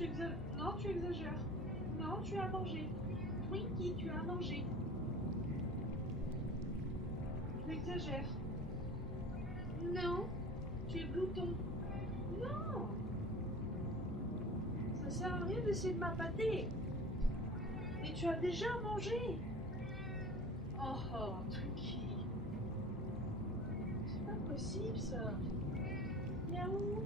Non, tu exagères. Non, tu as mangé. Twinkie, tu as mangé. Tu exagères. Non, tu es glouton. Non. Ça sert à rien d'essayer de m'appâter. Et tu as déjà mangé. Oh, oh, Twinkie. C'est pas possible ça. Miaou.